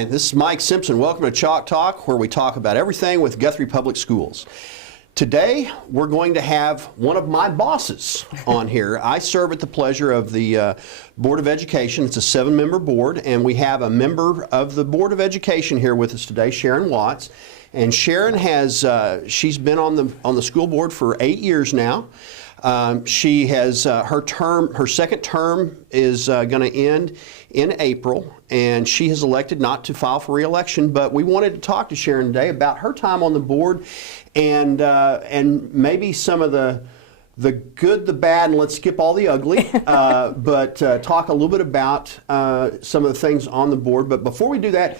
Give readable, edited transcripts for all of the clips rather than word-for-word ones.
Hi, this is Mike Simpson. Welcome to Chalk Talk, where we talk about everything with Guthrie Public Schools. Today, we're going to have one of my bosses on here. I serve at the pleasure of the Board of Education. It's a 7-member board, and we have a member of the Board of Education here with us today, Sharon Watts. And Sharon has, she's been on the school board for 8 years now. She has, her second term is going to end in April, and she has elected not to file for re-election, but we wanted to talk to Sharon today about her time on the board and maybe some of the good, the bad, and let's skip all the ugly, but talk a little bit about some of the things on the board. But before we do that,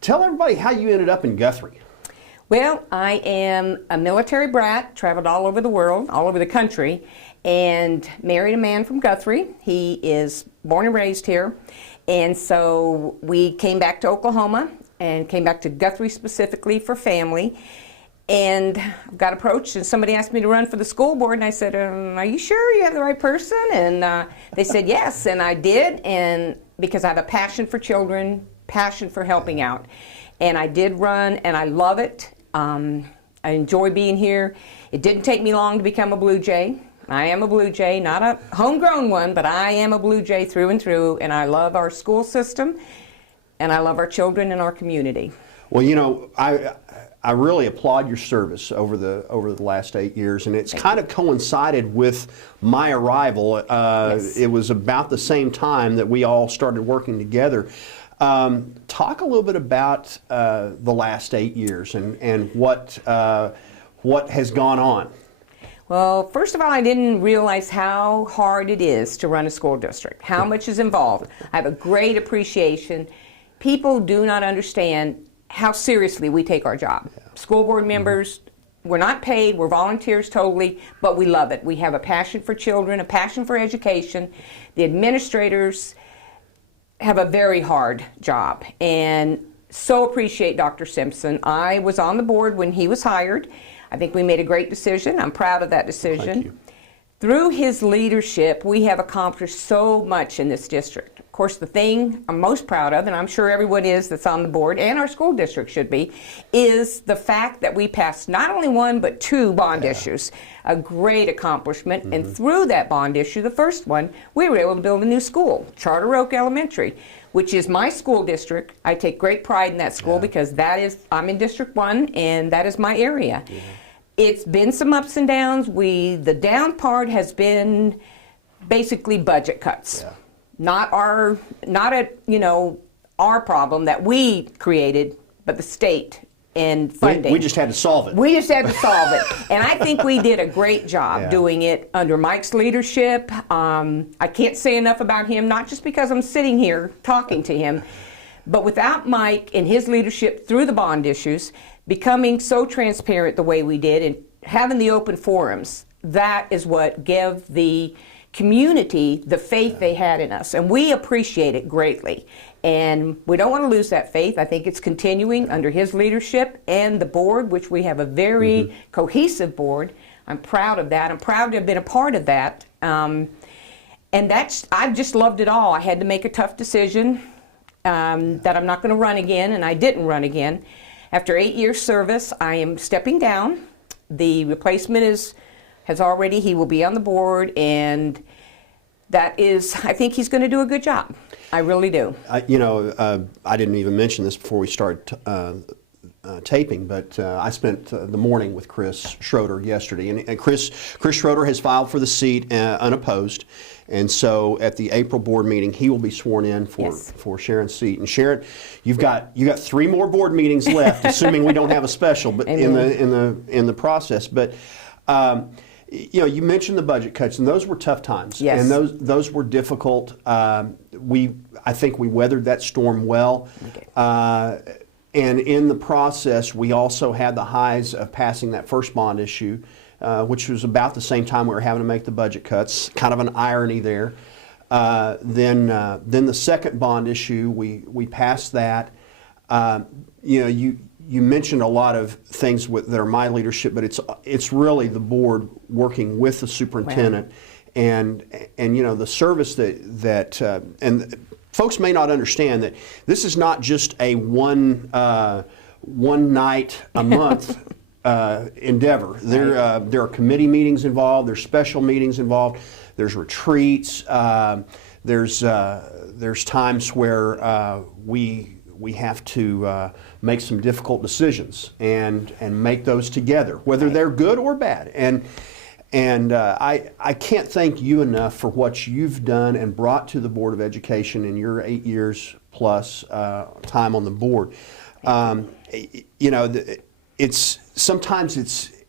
tell everybody how you ended up in Guthrie. Well, I am a military brat, traveled all over the world, all over the country, and married a man from Guthrie. He is born and raised here. And so we came back to Oklahoma and came back to Guthrie specifically for family. And got approached and somebody asked me to run for the school board, and I said, are you sure you have the right person? And they said yes, and I did, and because I have a passion for children, passion for helping out. And I did run, and I love it. I enjoy being here. It didn't take me long to become a Blue Jay. I am a Blue Jay, not a homegrown one, but I am a Blue Jay through and through, and I love our school system, and I love our children and our community. Well, you know, I really applaud your service over the last 8 years, and it's kind of coincided with my arrival. Yes. It was about the same time that we all started working together. Talk a little bit about the last 8 years and what has gone on. Well, first of all, I didn't realize how hard it is to run a school district, how much is involved. I have a great appreciation. People do not understand how seriously we take our job. Yeah. School board members, we're not paid, we're volunteers totally, but we love it. We have a passion for children, a passion for education. The administrators have a very hard job, and so appreciate Dr. Simpson. I was on the board when he was hired. I think we made a great decision. I'm proud of that decision. Thank you. Through his leadership, we have accomplished so much in this district. Of course, the thing I'm most proud of, and I'm sure everyone is that's on the board, and our school district should be, is the fact that we passed not only one, but 2 bond issues. A great accomplishment, and through that bond issue, the first one, we were able to build a new school, Charter Oak Elementary, which is my school district. I take great pride in that school because that is, I'm in District 1, and that is my area. It's been some ups and downs. The down part has been basically budget cuts. Not our problem that we created, but the state and funding. We just had to solve it. We just had to solve it. And I think we did a great job doing it under Mike's leadership. I can't say enough about him, not just because I'm sitting here talking to him, but without Mike and his leadership through the bond issues, becoming so transparent the way we did and having the open forums, that is what gave the community the faith they had in us. And we appreciate it greatly. And we don't want to lose that faith. I think it's continuing under his leadership and the board, which we have a very cohesive board. I'm proud of that. I'm proud to have been a part of that. And I've just loved it all. I had to make a tough decision that I'm not going to run again, and I didn't run again. After 8 years service, I am stepping down. The replacement he will be on the board, and that is, I think he's going to do a good job. I really do. I didn't even mention this before we started taping, but I spent the morning with Chris Schroeder yesterday, and Chris Schroeder has filed for the seat unopposed, and so at the April board meeting he will be sworn in for Sharon's seat. And Sharon, you got 3 more board meetings left, assuming we don't have a special, but in the process. But you mentioned the budget cuts, and those were tough times, and those were difficult. I think we weathered that storm well. And in the process, we also had the highs of passing that first bond issue, which was about the same time we were having to make the budget cuts. Kind of an irony there. Then the second bond issue, we passed that. You mentioned a lot of things that are my leadership, but it's really the board working with the superintendent, and the service that and folks may not understand that this is not just a one night a month endeavor. There are committee meetings involved. There's special meetings involved. There's retreats. There's times where we have to make some difficult decisions and make those together, whether they're good or bad. And I can't thank you enough for what you've done and brought to the Board of Education in your 8 years plus time on the board. You know, sometimes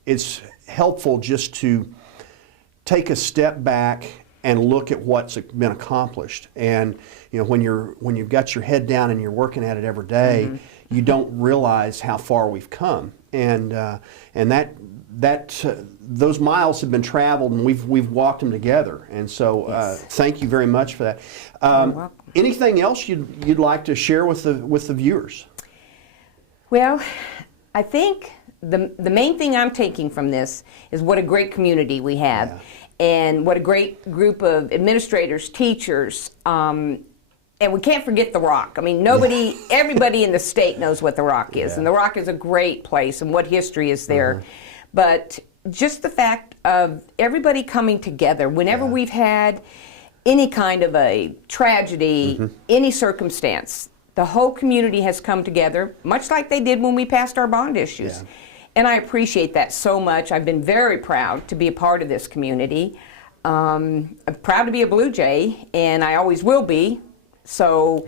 it's helpful just to take a step back and look at what's been accomplished. And you know, when you've got your head down and you're working at it every day, you don't realize how far we've come. And those miles have been traveled, and we've walked them together. And so, thank you very much for that. You're welcome. Anything else you'd like to share with the viewers? Well, I think the main thing I'm taking from this is what a great community we have. Yeah. And what a great group of administrators, teachers, and we can't forget the Rock. I mean, everybody in the state knows what the Rock is, and the Rock is a great place and what history is there. But just the fact of everybody coming together, whenever we've had any kind of a tragedy, any circumstance, the whole community has come together, much like they did when we passed our bond issues. Yeah. And I appreciate that so much. I've been very proud to be a part of this community. I'm proud to be a Blue Jay, and I always will be. So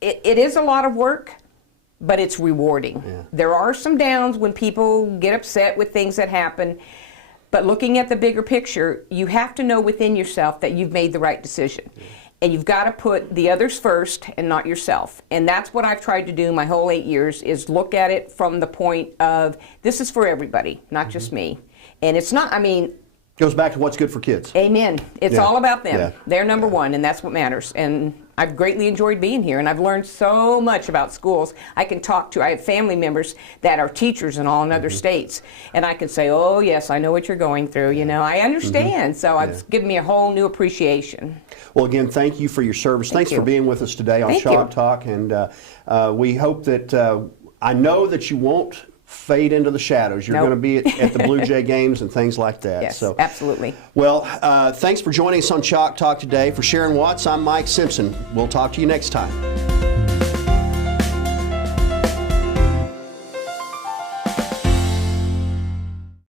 it is a lot of work, but it's rewarding. Yeah. There are some downs when people get upset with things that happen, but looking at the bigger picture, you have to know within yourself that you've made the right decision. Yeah. And you've got to put the others first and not yourself. And that's what I've tried to do my whole 8 years, is look at it from the point of, this is for everybody, not just me. And it's not, I mean... Goes back to what's good for kids. Amen. It's all about them. Yeah. They're number one, and that's what matters. And I've greatly enjoyed being here, and I've learned so much about schools. I have family members that are teachers and all in other states, and I can say, oh yes, I know what you're going through, you know, I understand. So it's given me a whole new appreciation. Well, again, thank you for your service. Thanks for being with us today on Chalk Talk, and we hope that, I know that you won't fade into the shadows. You're going to be at the Blue Jay games and things like that. Yes, so, absolutely. Well, thanks for joining us on Chalk Talk today. For Sharon Watts, I'm Mike Simpson. We'll talk to you next time.